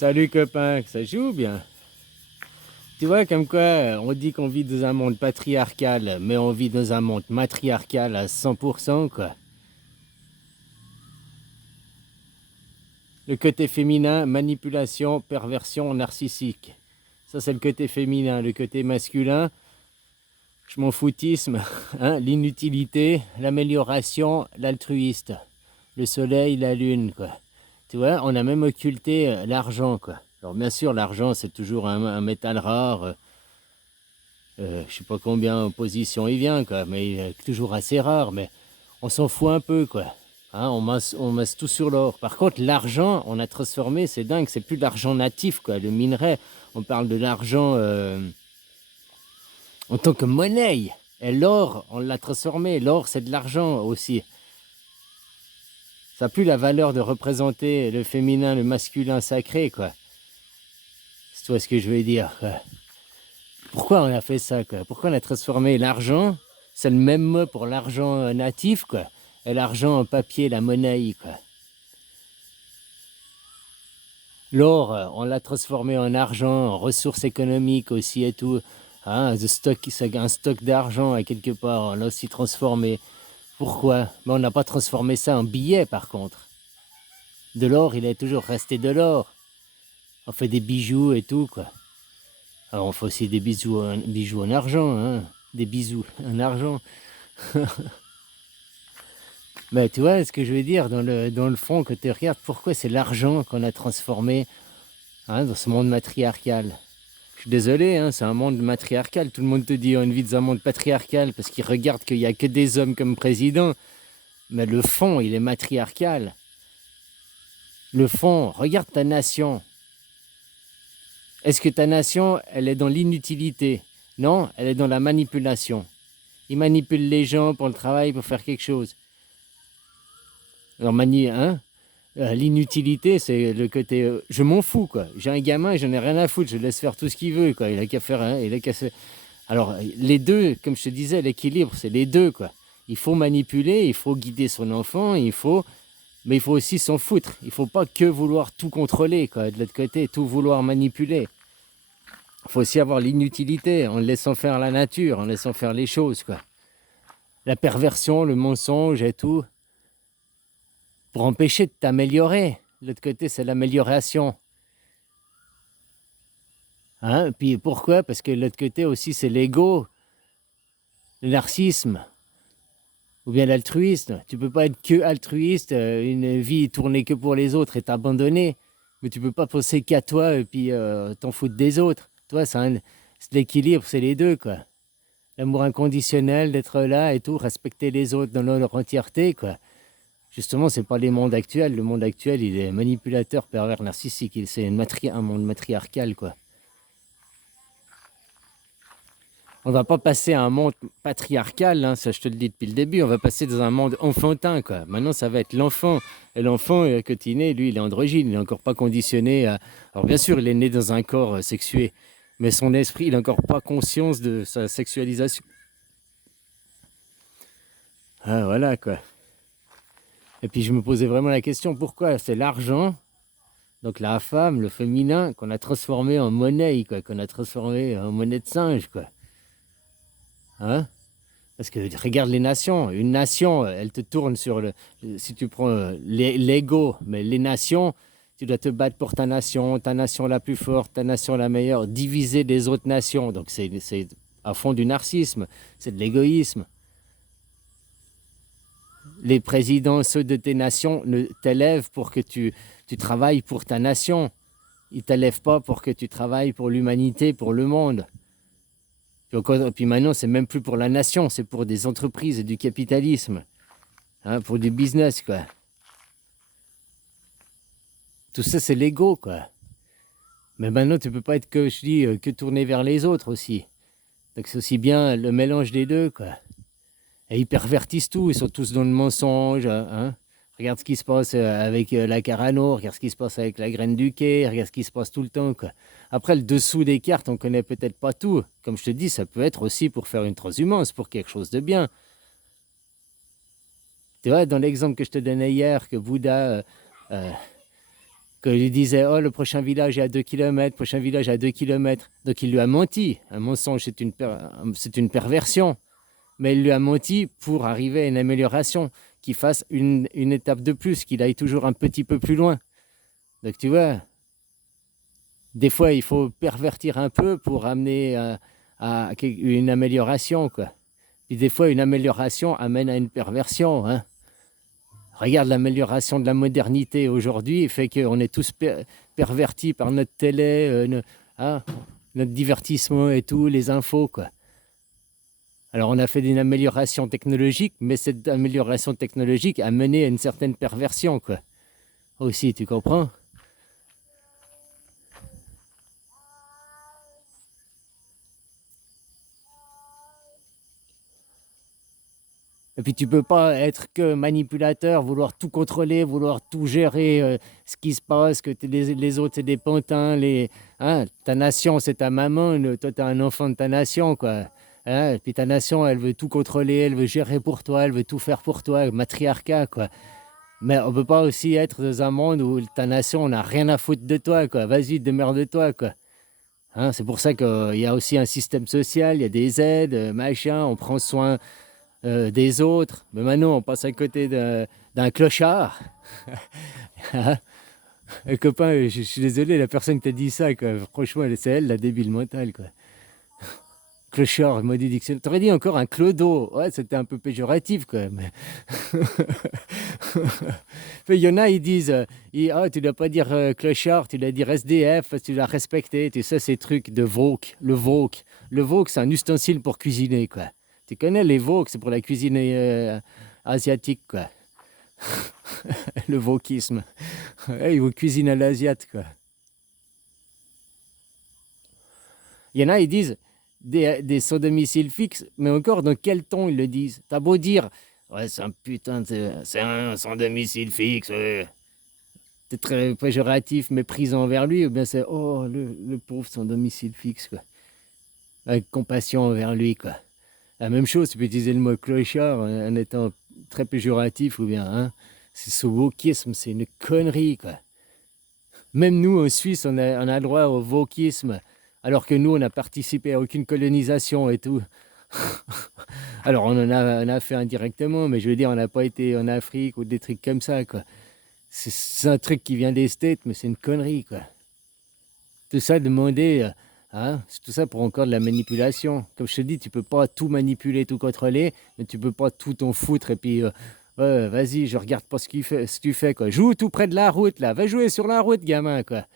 Salut copain, ça joue bien. Tu vois, comme quoi, on dit qu'on vit dans un monde patriarcal, mais on vit dans un monde matriarcal à 100%, quoi. Le côté féminin, manipulation, perversion, narcissique. Ça, c'est le côté féminin. Le côté masculin, je m'en foutisme, hein, l'inutilité, l'amélioration, l'altruiste. Le soleil, la lune, quoi. Tu vois, on a même occulté l'argent, quoi. Alors bien sûr, l'argent, c'est toujours un métal rare. Je sais pas combien en position il vient, quoi, mais il est toujours assez rare, mais on s'en fout un peu, quoi. Hein, on masse tout sur l'or. Par contre, l'argent, on a transformé, c'est dingue, c'est plus de l'argent natif, quoi, le minerai. On parle de l'argent en tant que monnaie. Et l'or, on l'a transformé. L'or, c'est de l'argent aussi. Ça n'a plus la valeur de représenter le féminin, le masculin sacré, quoi. C'est toi ce que je veux dire, quoi. Pourquoi on a fait ça, quoi? Pourquoi on a transformé l'argent? C'est le même mot pour l'argent natif, quoi. Et l'argent en papier, la monnaie, quoi. L'or, on l'a transformé en argent, en ressources économiques aussi et tout. Hein, un stock d'argent à quelque part, on l'a aussi transformé. Pourquoi? Mais on n'a pas transformé ça en billet, par contre. De l'or, il est toujours resté de l'or. On fait des bijoux et tout, quoi. Alors on fait aussi des bijoux en argent, hein. Des bisous en argent. Mais tu vois ce que je veux dire dans le fond, que tu regardes, pourquoi c'est l'argent qu'on a transformé, hein, dans ce monde matriarcal. Je suis désolé, hein, c'est un monde matriarcal. Tout le monde te dit on vit dans un monde patriarcal parce qu'ils regardent qu'il n'y a que des hommes comme président. Mais le fond, il est matriarcal. Le fond, regarde ta nation. Est-ce que ta nation, elle est dans l'inutilité? Non, elle est dans la manipulation. Ils manipulent les gens pour le travail, pour faire quelque chose. Alors, hein? L'inutilité, c'est le côté je m'en fous, quoi. J'ai un gamin, j'en ai rien à foutre, je le laisse faire tout ce qu'il veut, quoi. Il a qu'à faire, hein, il a qu'à se... Alors, les deux, comme je te disais, l'équilibre, c'est les deux, quoi. Il faut manipuler, il faut guider son enfant, mais il faut aussi s'en foutre. Il ne faut pas que vouloir tout contrôler, quoi. De l'autre côté, tout vouloir manipuler. Il faut aussi avoir l'inutilité, en laissant faire la nature, en laissant faire les choses, quoi. La perversion, le mensonge et tout, pour empêcher de t'améliorer. De l'autre côté, c'est l'amélioration. Hein? Puis pourquoi? Parce que de l'autre côté aussi, c'est l'ego, le narcissisme, ou bien l'altruisme. Tu peux pas être que altruiste, une vie tournée que pour les autres et t'abandonner. Mais tu peux pas penser qu'à toi et puis t'en foutre des autres. Toi, c'est l'équilibre, c'est les deux, quoi. L'amour inconditionnel, d'être là et tout, respecter les autres dans leur entièreté, quoi. Justement, c'est pas les mondes actuels. Le monde actuel, il est manipulateur, pervers, narcissique. C'est un monde matriarcal, quoi. On va pas passer à un monde patriarcal, hein, ça je te le dis depuis le début, on va passer dans un monde enfantin, quoi. Maintenant, ça va être l'enfant. Et l'enfant, quand il est né, lui, il est androgyne, il n'est encore pas conditionné à... Alors bien sûr, il est né dans un corps sexué, mais son esprit, il n'a encore pas conscience de sa sexualisation. Ah, voilà, quoi. Et puis je me posais vraiment la question, pourquoi c'est l'argent, donc la femme, le féminin, qu'on a transformé en monnaie, quoi, qu'on a transformé en monnaie de singe, quoi. Hein? Parce que regarde les nations. Une nation, elle te tourne sur le... Si tu prends l'ego, mais les nations, tu dois te battre pour ta nation la plus forte, ta nation la meilleure, diviser les autres nations. Donc c'est à fond du narcissisme, c'est de l'égoïsme. Les présidents, ceux de tes nations, t'élèvent pour que tu travailles pour ta nation. Ils ne t'élèvent pas pour que tu travailles pour l'humanité, pour le monde. Puis maintenant, c'est même plus pour la nation, c'est pour des entreprises et du capitalisme, hein, pour du business, quoi. Tout ça, c'est l'ego, quoi. Mais maintenant, tu peux pas être que, je dis, que tourné vers les autres aussi. Donc c'est aussi bien le mélange des deux, quoi. Et ils pervertissent tout, ils sont tous dans le mensonge, hein. Regarde ce qui se passe avec la Carano, regarde ce qui se passe avec la graine du quai, regarde ce qui se passe tout le temps, quoi. Après, le dessous des cartes, on connaît peut-être pas tout. Comme je te dis, ça peut être aussi pour faire une transhumance, pour quelque chose de bien. Tu vois, dans l'exemple que je te donnais hier, que Bouddha, Quand il lui disait, oh, le prochain village est à 2 kilomètres, prochain village est à 2 kilomètres. Donc il lui a menti. Un mensonge, c'est une perversion. Mais il lui a menti pour arriver à une amélioration, qu'il fasse une étape de plus, qu'il aille toujours un petit peu plus loin. Donc tu vois, des fois il faut pervertir un peu pour amener à une amélioration, quoi. Puis des fois une amélioration amène à une perversion, hein. Regarde l'amélioration de la modernité aujourd'hui, fait qu'on est tous pervertis par notre télé, hein, notre divertissement et tout, les infos, quoi. Alors on a fait une amélioration technologique, mais cette amélioration technologique a mené à une certaine perversion, quoi. Aussi, tu comprends? Et puis tu peux pas être que manipulateur, vouloir tout contrôler, vouloir tout gérer, ce qui se passe, que les autres c'est des pantins, hein, ta nation c'est ta maman, toi tu es un enfant de ta nation, quoi. Hein, et puis ta nation elle veut tout contrôler, elle veut gérer pour toi, elle veut tout faire pour toi, matriarcat, quoi. Mais on peut pas aussi être dans un monde où ta nation n'a rien à foutre de toi, quoi. Vas-y, démerde-toi, quoi. Hein, c'est pour ça qu'il y a aussi un système social, il y a des aides, machin, on prend soin des autres. Mais maintenant, on passe à côté d'un clochard. Un copain, je suis désolé, la personne qui t'a dit ça, quoi. Franchement, c'est elle, la débile mentale, quoi. Clochard, mot du dictionnaire. T'aurais dit encore un clodo. Ouais, c'était un peu péjoratif, quand même. Il y en a, ils disent, tu dois pas dire clochard, tu dois dire SDF, parce que tu dois respecter. Tu sais, ces trucs de wok. Le wok. Le wok, c'est un ustensile pour cuisiner, quoi. Tu connais les wok, c'est pour la cuisine asiatique, quoi. Le wokisme. Hey, ils vous cuisinent à l'asiate, quoi. Il y en a, ils disent des sans domicile fixe, mais encore dans quel ton ils le disent? T'as beau dire, ouais, c'est un putain c'est un sans domicile fixe, ouais. C'est très péjoratif, méprisant envers lui, ou bien c'est, oh, le pauvre sans domicile fixe, quoi. Avec compassion envers lui, quoi. La même chose, tu peux utiliser le mot clochard en étant très péjoratif, ou bien, hein, c'est ce wokisme, c'est une connerie, quoi. Même nous, en Suisse, on a le droit au wokisme, alors que nous, on n'a participé à aucune colonisation et tout. Alors, on a fait indirectement, mais je veux dire, on n'a pas été en Afrique ou des trucs comme ça, quoi. C'est un truc qui vient des States, mais c'est une connerie, quoi. Tout ça, demander, hein, c'est tout ça pour encore de la manipulation. Comme je te dis, tu peux pas tout manipuler, tout contrôler, mais tu peux pas tout t'en foutre et puis, ouais, vas-y, je regarde pas ce que tu fais, quoi. Joue tout près de la route, là. Va jouer sur la route, gamin, quoi.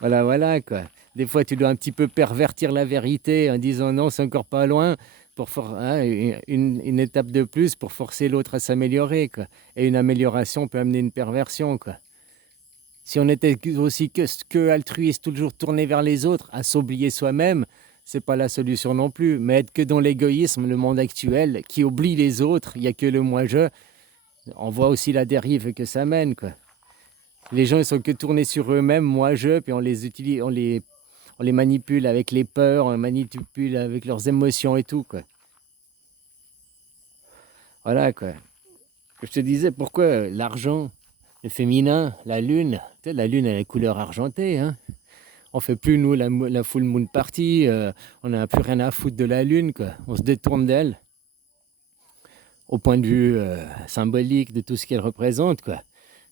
Voilà, voilà, quoi. Des fois, tu dois un petit peu pervertir la vérité en disant non, c'est encore pas loin, pour hein, une étape de plus pour forcer l'autre à s'améliorer, quoi. Et une amélioration peut amener une perversion, quoi. Si on était aussi que altruiste, toujours tourné vers les autres, à s'oublier soi-même, c'est pas la solution non plus. Mais être que dans l'égoïsme, le monde actuel, qui oublie les autres, il n'y a que le moi-je, on voit aussi la dérive que ça mène, quoi. Les gens, ils sont que tournés sur eux-mêmes, moi-je, puis on les utilise, on les manipule avec les peurs, on les manipule avec leurs émotions et tout, quoi. Voilà, quoi. Je te disais, pourquoi l'argent, le féminin, la lune, tu sais, la lune, elle a la couleur argentée, hein. On fait plus, nous, la full moon party, on n'a plus rien à foutre de la lune, quoi. On se détourne d'elle, au point de vue symbolique de tout ce qu'elle représente, quoi.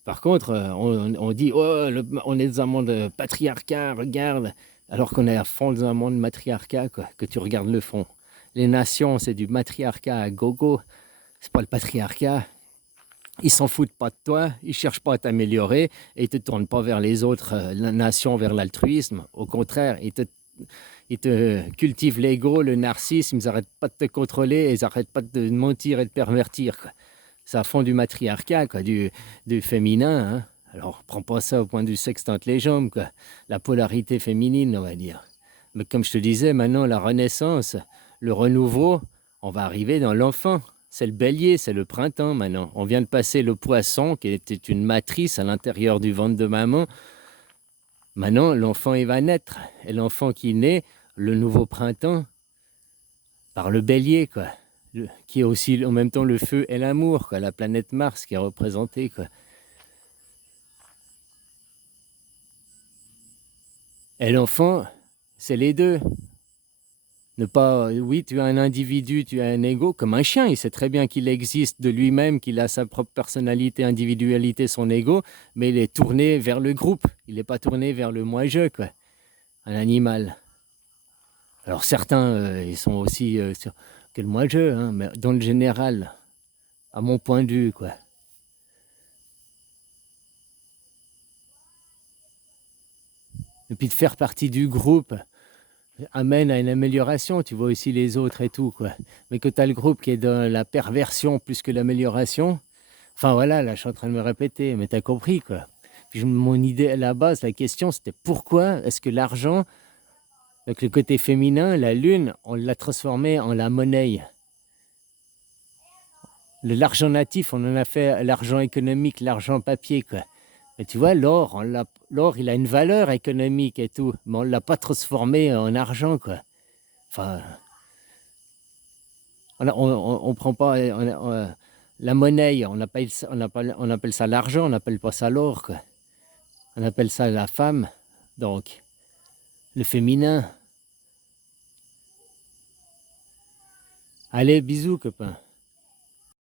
Par contre, on dit, oh, on est dans un monde patriarcat, regarde, alors qu'on est à fond dans un monde matriarcat, quoi, que tu regardes le fond. Les nations, c'est du matriarcat à gogo, c'est pas le patriarcat. Ils s'en foutent pas de toi, ils cherchent pas à t'améliorer et ils te tournent pas vers les autres nations, vers l'altruisme. Au contraire, ils te cultivent l'ego, le narcissisme, ils n'arrêtent pas de te contrôler, ils n'arrêtent pas de mentir et de pervertir, quoi. C'est à fond du matriarcat, quoi, du féminin, hein. Alors, prends pas ça au point du sexe entre les jambes, quoi. La polarité féminine, on va dire. Mais comme je te disais, maintenant, la renaissance, le renouveau, on va arriver dans l'enfant. C'est le bélier, c'est le printemps maintenant. On vient de passer le poisson, qui était une matrice à l'intérieur du ventre de maman. Maintenant, l'enfant, il va naître. Et l'enfant qui naît, le nouveau printemps, par le bélier, quoi. qui est aussi en même temps le feu et l'amour, quoi, la planète Mars qui est représentée, quoi. Et l'enfant, c'est les deux. Ne pas, oui, tu as un individu, tu as un ego, comme un chien, il sait très bien qu'il existe de lui-même, qu'il a sa propre personnalité, individualité, son ego, mais il est tourné vers le groupe, il n'est pas tourné vers le moi-je, quoi, un animal. Alors certains, ils sont aussi sur que le moi-je, hein, mais dans le général, à mon point de vue, quoi. Et puis de faire partie du groupe amène à une amélioration, tu vois aussi les autres et tout, quoi. Mais que tu as le groupe qui est dans la perversion plus que l'amélioration, enfin voilà, là je suis en train de me répéter, mais tu as compris, quoi. Puis mon idée à la base, la question c'était pourquoi est-ce que l'argent, avec le côté féminin, la lune, on l'a transformé en la monnaie. L'argent natif, on en a fait l'argent économique, l'argent papier, quoi. Et tu vois, l'or, l'or, il a une valeur économique et tout, mais on ne l'a pas transformé en argent, quoi. Enfin, on prend pas la monnaie, on appelle ça l'argent, on n'appelle pas ça l'or, quoi. On appelle ça la femme, donc le féminin. Allez, bisous, copain.